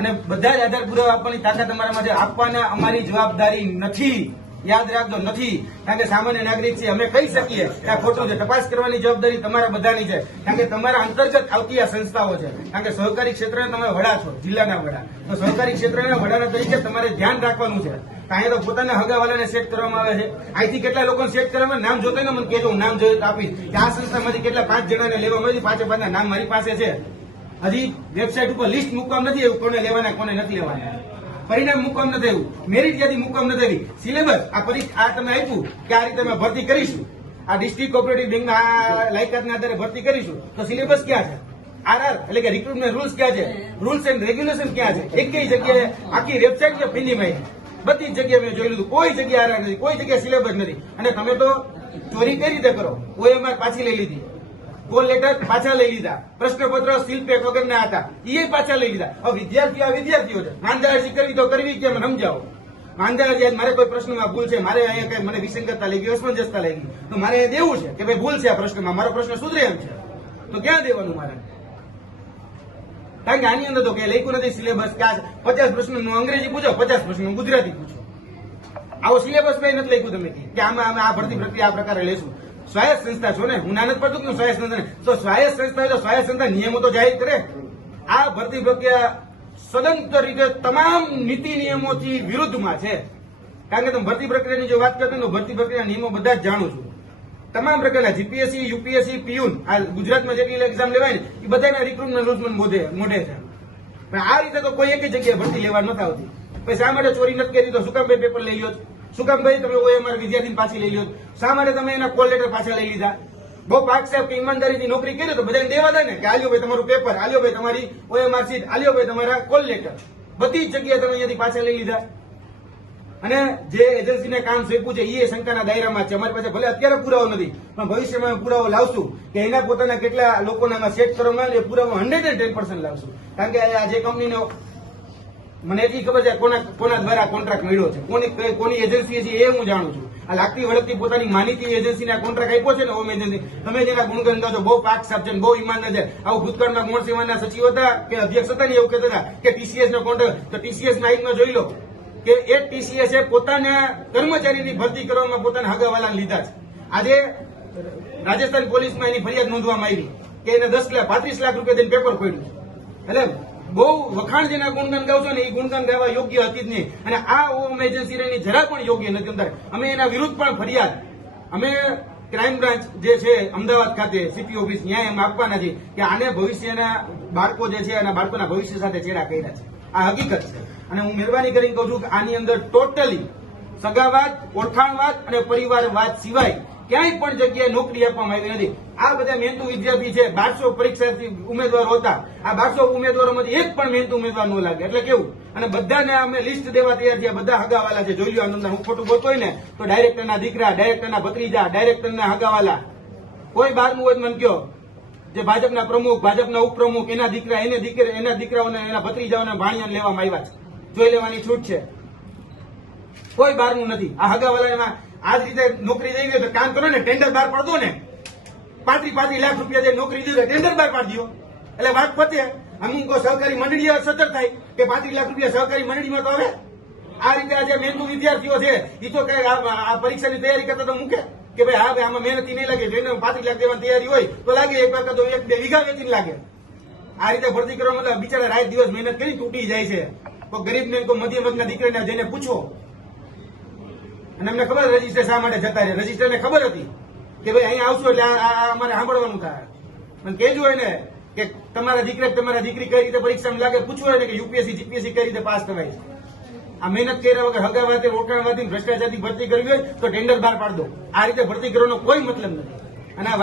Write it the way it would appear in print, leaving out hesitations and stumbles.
અને બધા જ આધાર પુરાવા આપવાની તાકાત અમારામાં છે. આપવાના અમારી જવાબદારી નથી, યાદ રાખજો, નથી. કારણ કે સામાન્ય નાગરિક છે, અમે કહી શકીએ કે આ ખોટું છે. તપાસ કરવાની જવાબદારી તમારા બધાની છે, કારણ કે તમારા અંતર્ગત આવતી આ સંસ્થાઓ છે. કારણ કે સહકારી ક્ષેત્રના તમે વડા છો, જિલ્લાના વડા, તો સહકારી ક્ષેત્રના વડાના તરીકે તમારે ધ્યાન રાખવાનું છે. અહીંયા તો પોતાના હગાવાલાને સેટ કરવામાં આવે છે. અહીંથી કેટલા લોકોને સેટ કરવામાં નામ જોતો ને મને કહેજો, હું નામ જોયું તો આપીશ કે આ સંસ્થામાંથી કેટલા 5 જણાને લેવામાં આવી. 5 નામ મારી પાસે છે. હજી વેબસાઇટ ઉપર લિસ્ટ મૂકવામાં નથી એવું, કોને લેવાના કોને નથી લેવાના. પરિણામ મુકામ નથી આવ્યું, મેરિટ યાદી મુકામ નથી આવી. સિલેબસ આ તમે આપ્યું કે આ રીતે અમે ભરતી કરીશું, આ ડિસ્ટ્રિક્ટ કોઓપરેટિવ બેંકમાં આ લાયકાતના આધારે ભરતી કરીશું, તો સિલેબસ ક્યાં છે? આરઆર એટલે કે રિક્રુટમેન્ટ રૂલ્સ ક્યાં છે? રૂલ્સ એન્ડ રેગ્યુલેશન ક્યાં છે? એક કઈ જગ્યાએ આખી વેબસાઇટ છે ફીની માહિતી, બધી જગ્યાએ મેં જોઈ લીધું, કોઈ જગ્યાએ આરઆર નથી, કોઈ જગ્યાએ સિલેબસ નથી. અને તમે તો ચોરી કઈ રીતે કરો? OMR પાછી લઈ લીધી, કોલ લેટર પાછા લઈ લીધા, પ્રશ્નપત્ર સીલ પેક વગરના હતા એ પાછા લઈ લીધા. હવે વિદ્યાર્થીઓ છે, માંદા અરજી કરવી તો કરવી કેમ સમજાવો. માંદા અરજી મારે કોઈ પ્રશ્નમાં ભૂલ છે, મારે અહીંયા કઈ મને વિસંગતતા લાગી, અસમંજસતા લાગી, તો મારે દેવું છે કે ભાઈ ભૂલ છે આ પ્રશ્નમાં, મારો પ્રશ્ન સુધરે એમ છે, તો ક્યાં દેવાનું મારે? કારણ કે આની અંદર તો કઈ લખ્યું નથી સિલેબસ ક્યાં છે. 50 પ્રશ્નનું અંગ્રેજી પૂછો, 50 પ્રશ્નનું ગુજરાતી પૂછો. આવો સિલેબસ કઈ નથી લખ્યું તમે કે આમાં અમે આ ભરતી પ્રક્રિયા આ પ્રકારે લેશું. સ્વાયત્ત સંસ્થા છો ને, હું ના નથી પડતું કે સ્વાયત્ત સંસ્થા, તો સ્વાયત્ત સંસ્થા હોય તો સ્વાયત્ત સંસ્થા નિયમો તો જાહેર કરે. આ ભરતી પ્રક્રિયા સ્વતંત્ર રીતે તમામ નીતિ નિયમોથી વિરુદ્ધમાં છે. કારણ કે તમે ભરતી પ્રક્રિયાની જો વાત કરતા તો ભરતી પ્રક્રિયા નિયમો બધા જ જાણું છું. તમામ પ્રકારના જીપીએસસી, યુપીએસસી, પીયુન, આ ગુજરાતમાં જેટલી એક્ઝામ લેવાય ને એ બધાના રિક્રુટમેન્ટ રૂલ્સ મોઢે છે. પણ આ રીતે તો કોઈ એક જગ્યાએ ભરતી લેવા નથી આવતી. પછી શા માટે ચોરી નથી કરી? તો શું કામ ભાઈ પેપર લઈ લ્યો? શું કામ ભાઈ તમે OMR વિદ્યાર્થીને પાછી લઈ લ્યો? શા માટે તમે એના કોલ લેટર પાછા લઈ લીધા? બહુ પાક સાહેબ કે ઈમાનદારીથી નોકરી કરી તો બધાને દેવા દે ને કે આલ્યો ભાઈ તમારું પેપર, આલ્યો ભાઈ તમારી OMR સીટ, આલ્યો ભાઈ તમારા કોલ લેટર, બધી જ જગ્યાએ તમે અહીંયાથી પાછા લઈ લીધા. અને જે એજન્સીને કામ સોંપ્યું છે એ શંકાના દાયરામાં છે. અમારી પાસે ભલે અત્યારે પુરાવો નથી, પણ ભવિષ્યમાં પુરાવો લાવશું કે એના પોતાના કેટલા લોકોના સેટ કરવામાં એ પુરાવો 110% લાવશું. કારણ કે આ જે કંપનીનો મને એટલી ખબર છે કોના દ્વારા કોન્ટ્રાક્ટ મળ્યો છે, કોની એજન્સી છે એ હું જાણું છું. આ લાગતી વળગતી પોતાની માનીતી એજન્સીને આ કોન્ટ્રાક્ટ આપ્યો છે ને, હોમ એજન્સી, તમે જેના ગુણગાન ગાવ છો, બહુ પાક સાફ છે, બહુ ઈમાનદાર છે. આવું ભૂતકાળમાં ગુણ સેવાના સચિવ હતા કે અધ્યક્ષ હતા ને એવું કહેતા હતા કે TCS નો કોન્ટ્રાક્ટ, તો TCS ના આઈમાં જોઈ લો કે એક TCS એ પોતાના કર્મચારીની ભરતી કરવામાં પોતાના હગાવાલાને લીધા છે. આજે રાજસ્થાન પોલીસમાં એની ફરિયાદ નોંધવામાં આવી કે એને 35 લાખ રૂપિયા દઈને પેપર ખોલ્યું છે. એટલે બહુ વખાણ જેના ગુણગાન ગાવ છો ને એ ગુણગાન ગાવા યોગ્ય હતી જ નહીં. અને આ હોમ એજન્સી જરા પણ યોગ્ય નથી. અમે એના વિરુદ્ધ પણ ફરિયાદ, અમે ક્રાઇમ બ્રાન્ચ જે છે અમદાવાદ ખાતે CP ઓફિસ ન્યાય એમ આપવાના છે કે આને ભવિષ્યના બાળકો જે છે એના બાળકોના ભવિષ્ય સાથે ચેડા કર્યા છે. આ હકીકત છે. અને હું મહેરબાની કરીને કહું છું કે આની અંદર ટોટલી સગાવાદ, ઓળખાણવાદ અને પરિવારવાદ સિવાય ક્યાંય પણ જગ્યાએ નોકરી આપવામાં આવી નથી. આ બધા મહેનતુ વિદ્યાર્થી છે, 1200 પરીક્ષાર્થી ઉમેદવારો હતા. આ 1200 ઉમેદવારોમાંથી એક પણ મહેનતુ ઉમેદવાર ન લાગે એટલે કેવું? અને બધાને અમે લિસ્ટ દેવા તૈયાર થયા, બધા હગાવાલા છે. જોઈ લો આનંદ, હું ખોટું બોલતો હોય ને તો ડાયરેક્ટરના દીકરા, ડાયરેક્ટરના ભત્રીજા, ડાયરેક્ટરના હગાવાલા, કોઈ બહારનું હોય મને કયો, જે ભાજપના પ્રમુખ, ભાજપના ઉપપ્રમુખ, એના દીકરા, એના દીકરાઓને, એના ભત્રીજાઓને, ભાણિયાને લેવામાં આવ્યા છે. જોઈ લેવાની છૂટ છે, કોઈ બહારનું નથી. આ હગાવાલામાં આ જ રીતે નોકરી દઈ ગયો તો કામ કરો ને, ટેન્ડર બહાર પાડો ને, 35 લાખ રૂપિયા જે નોકરી દીધો ટેન્ડર બહાર પાડી દો એટલે વાત પતે. અમુક સહકારી મંડળીઓ સતર્ક થાય કે 35 લાખ રૂપિયા સહકારી મંડળીમાં તો હવે આ રીતે આ જે મહેનતુ વિદ્યાર્થીઓ છે એ તો કઈ આ પરીક્ષાની તૈયારી કરતા તો મૂકે કે ભાઈ હા ભાઈ આમાં મહેનત નહીં લાગે, જોઈને 35 લાખ દેવાની તૈયારી હોય તો લાગે, એક વાર તો 1-2 વીઘા વેચીને લાગે. આ રીતે ભરતી કરવા મતલબ બિચારા રાત દિવસ મહેનત કરી તૂટી જાય છે. કોઈ ગરીબને, કોઈ મધ્યમ વર્ગના દીકરાને જઈને પૂછો. અને અમને ખબર રજીસ્ટર શા માટે જતા રહે, રજીસ્ટરને ખબર હતી કે ભાઈ અહીંયા આવશું એટલે અમારે સાંભળવાનું થાય. પણ કહેજો એને કે તમારા દીકરા, તમારા દીકરી કઈ રીતે પરીક્ષામાં લાગે, પૂછવું એને કે UPSC, GPSC કઈ રીતે પાસ થવાય છે. આ મહેનત કર્યા વગર હગાવાથી, ઓળખાણવાથી, ભ્રષ્ટાચારથી ભરતી કરવી હોય તો ટેન્ડર બહાર પાડ દો. આ રીતે ભરતી કરવાનો કોઈ મતલબ નથી. અને આ